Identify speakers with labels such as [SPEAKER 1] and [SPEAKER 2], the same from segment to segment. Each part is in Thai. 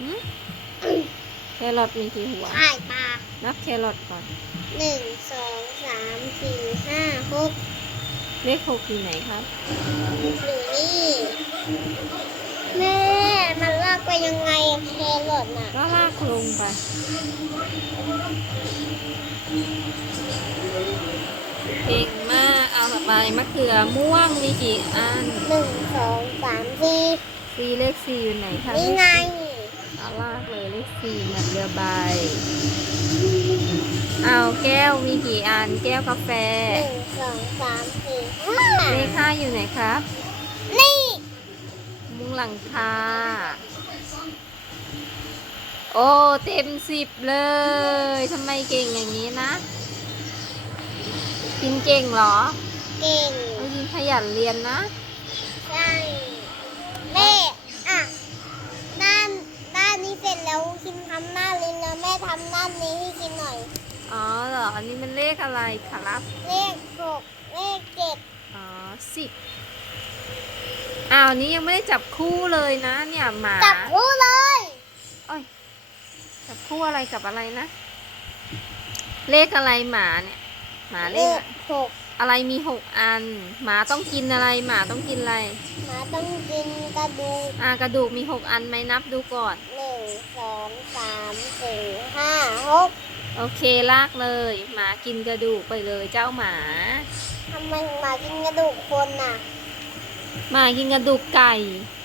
[SPEAKER 1] หืมแครอทมีกี่หัว
[SPEAKER 2] ไข่ปลา
[SPEAKER 1] นับแครอทก่อน
[SPEAKER 2] หนึ่งสองสามสี่ห้าหก
[SPEAKER 1] เลขหกอยู่ไหนครับ
[SPEAKER 2] อยู่นี่แม่มันลากไปยังไงอะแครอทน่ะ
[SPEAKER 1] ก็ลากลงไป เก่งมากเอาต่อไปมะเขือม่วงมีกี่อัน
[SPEAKER 2] หนึ่งสองสามสี่
[SPEAKER 1] สี่เลขสี่อยู่ไหนคะ
[SPEAKER 2] นี่ไง
[SPEAKER 1] เอาลากเลยเลขสี่เหมือนเรือใบ เอาแก้วมีกี่อัน แก้วกาแฟ
[SPEAKER 2] หนึ่งสองสามสี่ห้า
[SPEAKER 1] เลขห้าอยู่ไหนครับ
[SPEAKER 2] นี่
[SPEAKER 1] มุงหลังคา โอ้ เต็มสิบเลย ทำไมเก่งอย่างนี้นะ กินเก่งเหรอ
[SPEAKER 2] เก่ง
[SPEAKER 1] เอายิงขยันเรียนนะ
[SPEAKER 2] ใช่ แม่อะด้านด้านนี้เสร็จแล้วคิมทำหน้าลิ้นแล้วแม่ทำด้านนี้ให้คิมหน่อย
[SPEAKER 1] อ๋อเหรออันนี้มันเลขอะไรครับ
[SPEAKER 2] เลขหกเลขเจ็ด
[SPEAKER 1] อ๋อสิบอ้าวอันนี้ยังไม่ได้จับคู่เลยนะเนี่ยหมา
[SPEAKER 2] จับคู่เลย
[SPEAKER 1] จับคู่อะไรกับอะไรนะ เลขอะไรหมาเนี่ย หมาเล
[SPEAKER 2] เล
[SPEAKER 1] ข
[SPEAKER 2] ขหก
[SPEAKER 1] อะไรมีหกอัน หมาต้องกินอะไร หมาต้องกินอะไร
[SPEAKER 2] หมาต้องกินกระดูก
[SPEAKER 1] อ่ากระดูกมีหกอันไหมนับดูก่อน
[SPEAKER 2] หนึ่งสองสามสี่ห้าหก
[SPEAKER 1] โอเคลากเลย หมากินกระดูกไปเลยเจ้าหมา
[SPEAKER 2] ทำไมหมากินกระดูกคนน่ะ
[SPEAKER 1] หมากินกระดูกไก่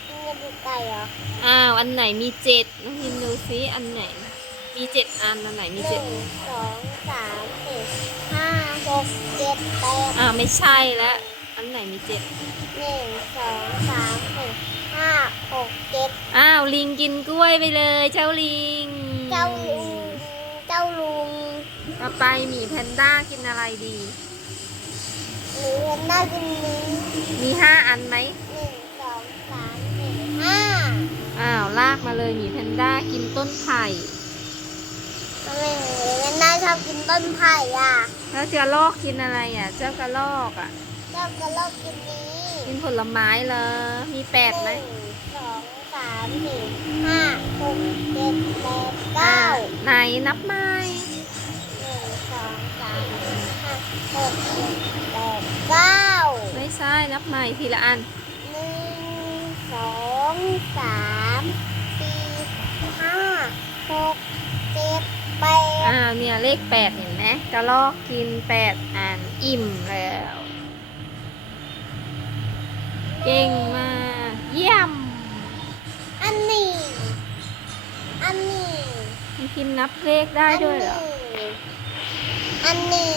[SPEAKER 2] กินกระดูกไก่เหรอ
[SPEAKER 1] อ้าวอันไหนมีเจ็ดน้องพิมดูซิอันไหน มีเจ็ดอันอันไหนมี
[SPEAKER 2] ห
[SPEAKER 1] เจ็ด
[SPEAKER 2] นึ่งสองสามสี่ห้าหกเจ็ดแปด
[SPEAKER 1] อ่าวไม่ใช่แล้วอันไหนมีเจ็ด
[SPEAKER 2] หนึ่งสองสามสี่ห้าหกเจ็ด
[SPEAKER 1] อ้าวลิงกินกล้วยไปเลย เจ้าลิง
[SPEAKER 2] เจ้าลุงเจ้าลุง
[SPEAKER 1] ต่อไปหมีแพนด้ากินอะไรดี
[SPEAKER 2] หรือเห็นหน้ากินนี้
[SPEAKER 1] มีห้าอันไหม
[SPEAKER 2] หนึ่งสองสามสี่ห้า
[SPEAKER 1] อ้าวลากมาเลยหมีแพนด้ากินต้นไผ่
[SPEAKER 2] ทำไมหนูเห็นหน้าชอบกินต้นไผ่อะ
[SPEAKER 1] แล้วเจ้าลอกกินอะไรอะ เจ้ากระลอกอะ
[SPEAKER 2] ชอบกระลอกกินนี้
[SPEAKER 1] กินผลไม้เหรอมีแปดไหม
[SPEAKER 2] นึ่งสองสามสี่ห้าหกเจ็ดแปด
[SPEAKER 1] อ่า
[SPEAKER 2] เก้า
[SPEAKER 1] ไหนนับไม้
[SPEAKER 2] หนึ่งสองสามสี่ ห้าหกเจ็ดแปดเก้า
[SPEAKER 1] ไม่ใช่นับไม้ทีละอัน
[SPEAKER 2] หนึ่งสองสามสี่ห้าหกเจ็ดแปด
[SPEAKER 1] อ้าวเนี่ยเลขแปดเห็นไหมกระลอกกินแปดอันอิ่มแล้ว เก่งมาก เยี่ยม
[SPEAKER 2] อันนี้ อันนี้
[SPEAKER 1] พี่พิมพ์นับเลขได้ด้วยเหรอ
[SPEAKER 2] อันนี้